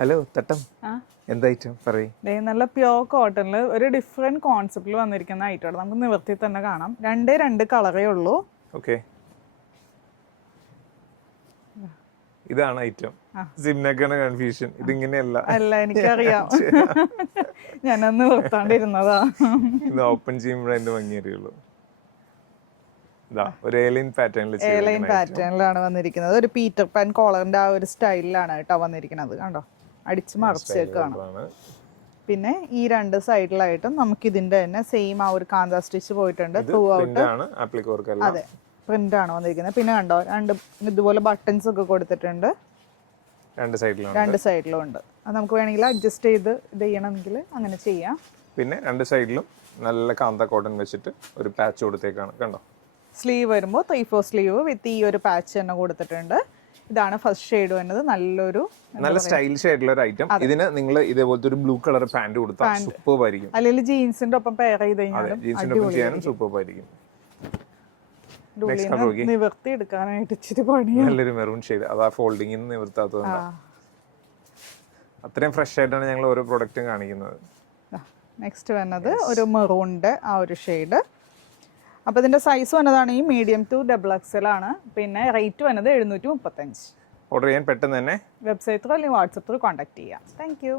Hello തട്ടം, എന്താ item പറയ്. നല്ല പ്യോർ കോട്ടണിൽ ഒരു ഡിഫറെന്റ് കോൺസെപ്റ്റിൽ വന്നിരിക്കുന്ന ഐറ്റമാണ്. നമുക്ക് നിവർത്തി തന്നെ കാണാം. രണ്ട് കളറേ ഉള്ളൂ. ഓക്കെ, ഇതാണ് ഐറ്റം. സിംനക്കാണ് കൺഫ്യൂഷൻ. ഇതിങ്ങനെയല്ല. അല്ല, എനിക്കറിയാം. ഞാനന്ന് നിർത്താണ്ടിരുന്നതാ. ഇത് ഓപ്പൺ ചെയ്യുമ്പോഴേ അതിന്റെ ഭംഗി അറിയുള്ളൂ. ഒരു ഏലൈൻ പാറ്റേണിലാണ് വന്നിരിക്കുന്നത്. ഒരു പീറ്റർ പാൻ കോളറിന്റെ ആ ഒരു സ്റ്റൈലിലാണ് കേട്ടോ വന്നിരിക്കുന്നത്. കണ്ടോ, അടിച്ച് മറിച്ചേക്കാണ്. പിന്നെ ഈ രണ്ട് സൈഡിലായിട്ടും നമുക്ക് ഇതിന്റെ തന്നെ സെയിം ആ ഒരു കാന്ത സ്റ്റിച്ച് പോയിട്ടുണ്ട്. ത്രൂ ഔട്ട് അതെ, പ്രിന്റ് ആണ് വന്നിരിക്കുന്നത്. പിന്നെ കണ്ടോ, ഇതുപോലെ ബട്ടൺസ് ഒക്കെ കൊടുത്തിട്ടുണ്ട്. രണ്ട് സൈഡിലും ഉണ്ട്. അത് നമുക്ക് വേണമെങ്കിൽ അഡ്ജസ്റ്റ് ചെയ്ത് ഇത് ചെയ്യണമെങ്കിൽ അങ്ങനെ ചെയ്യാം. പിന്നെ രണ്ട് സൈഡിലും നല്ല കാന്ത കോട്ടൺ വെച്ചിട്ട് ഒരു പാച്ച് കൊടുത്തേക്കാണ്. കണ്ടോ, സ്ലീവ് വരുമ്പോൾ 3/4 സ്ലീവ് വിത്ത് ഈ ഒരു പാച്ച് തന്നെ കൊടുത്തിട്ടുണ്ട്. ഇതാണ് ഫസ്റ്റ് ഷെയ്ഡ് വരുന്നത്. നല്ല സ്റ്റൈലിഷ് ആയിട്ടുള്ള ഒരു ഐറ്റം. ഇതിന് നിങ്ങൾ ഇതേപോലത്തെ ഒരു ബ്ലൂ കളർ പാന്റ് കൊടുത്താൽ സൂപ്പർബ് ആയിരിക്കും. അല്ലെങ്കിൽ ജീൻസിന്റെ ഒപ്പം പെയർ ചെയ്ത് കഴിഞ്ഞാൽ ജീൻസിന്റെ ഒപ്പം ചെയ്യാനും സൂപ്പർബ് ആയിരിക്കും. നിവർത്തി എടുക്കാനായിട്ട് ഇച്ചിരി പണിയാണ്. നല്ലൊരു മെറൂൺ ഷെയ്ഡ്, അതാ ഫോൾഡിംഗ് നിവർത്താത്തതുകൊണ്ടാണ്. അത്രയും ഫ്രഷ് ആയിട്ടാണ് ഞങ്ങൾ ഓരോ പ്രൊഡക്റ്റും കാണിക്കുന്നത്. നെക്സ്റ്റ് വരുന്നത് ഒരു മെറൂണിന്റെ ആ ഒരു ഷെയ്ഡ്. അപ്പോൾ ഇതിന്റെ സൈസ് വന്നതാണ് ഈ മീഡിയം ടു XXL ആണ്. പിന്നെ റേറ്റ് വന്നത് 735. ഓർഡർ ചെയ്യാൻ പെട്ടെന്ന് തന്നെ വെബ്സൈറ്റ് ത്രൂ അല്ലെങ്കിൽ വാട്സപ്പ് ത്രൂ കോൺടാക്ട് ചെയ്യാം. Thank you.